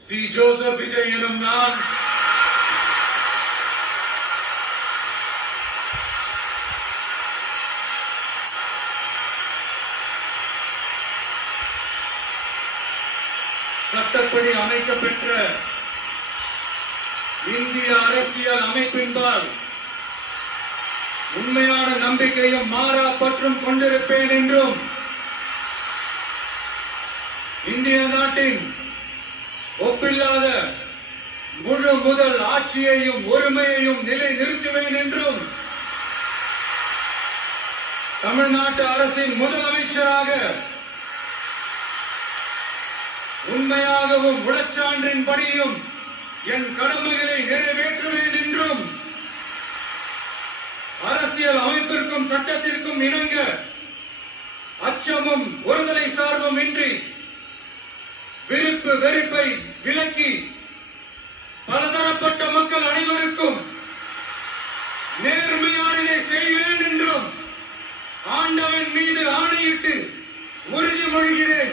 C. Joseph Vijay எனும் நான் சட்டப்படி அமைக்கப்பெற்ற இந்திய அரசியல் அமைப்பின்பால் உண்மையான நம்பிக்கையும் மாறா பற்றும் கொண்டிருப்பேன் என்றும் இந்திய நாட்டின் ஒப்பில்லாத முழு முதல் ஆட்சியையும் ஒருமையையும் நிலை நிறுத்துவேன் என்றும் தமிழ்நாட்டு அரசின் முதலமைச்சராக உண்மையாகவும் உளச்சான்றின்படியும் என் கடமைகளை நிறைவேற்றுவேன் என்றும் அரசியல் அமைப்பிற்கும் சட்டத்திற்கும் இணங்க அச்சமும் ஒருதலை சார்பும் இன்றி விருப்பு வெறுப்பை விலக்கி பலதரப்பட்ட மக்கள் அனைவருக்கும் நேர்மையானதை செய்வேன் என்றும் ஆண்டவன் மீது ஆணையிட்டு உறுதிமொழிகிறேன்.